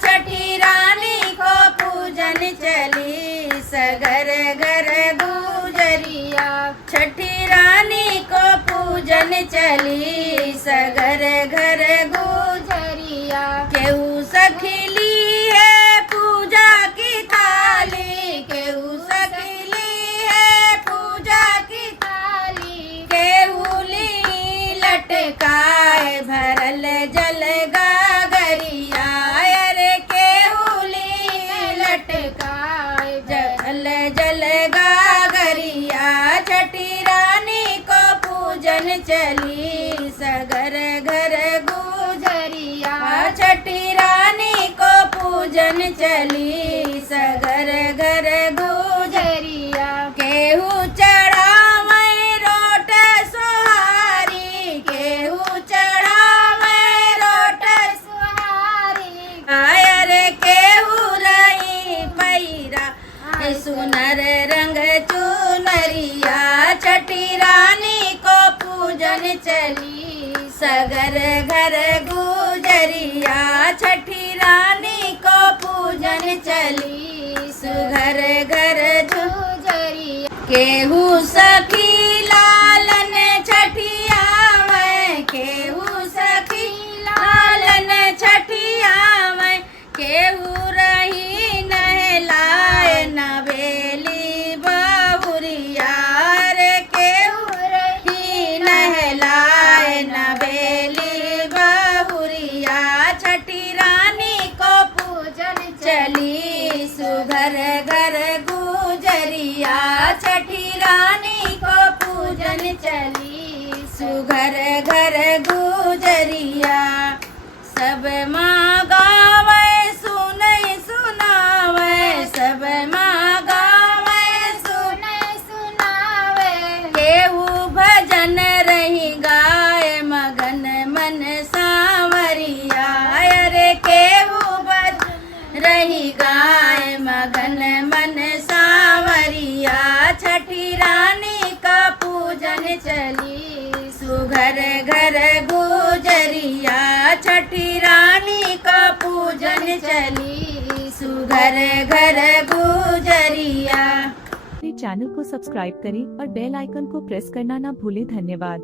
छठी रानी को पूजन चली सगर घर गुजरिया। छठी रानी को पूजन चली सगर घर गुजरिया। केहू सखिली है पूजा की थाली, केहू सखिली है पूजा की थाली। केहू ली लटकाए भरल जल गागरिया। अरे केहू ली लटकाए जल गागरिया। छठी रानी को पूजन चली सगर घर गुजरिया। छठी रानी को पूजन चली सगर घर गुजरिया। केहू चढ़ावे रोट सुहारी, केहू चढ़ावे रोट सुहारी। अरे केहू रही पैरा सुनर रंग चुनरिया। छठी रानी को पूजन चली सगर घर गुजरिया। छठी रानी को पूजन चली सुघर घर गुजरिया। केहू सखी लालन छठिया में, केहू सखी लालन छठिया में। केहू रही नहलाए नवेली बहुरिया। रे केहू रही नहलाए नवेली बहुरिया। छठी रानी को पूजन चली सुघर घर गुजरिया। छठी रानी को पूजन चली सुघर घर गुजरिया। सब माँ गावे सुनई सुनावे, सब माँ गावे सुनई सुनावे। केहू भजन रही गाए मगन मन सांवरिया। अरे केहू भजन रही गाए मगन मन सांवरिया। छठी रानी का पूजन चली सुघर घर गुजरिया। छठी रानी का पूजन चली सुघर घर गुजरिया। चैनल को सब्सक्राइब करें और बेल आइकन को प्रेस करना ना भूलें। धन्यवाद।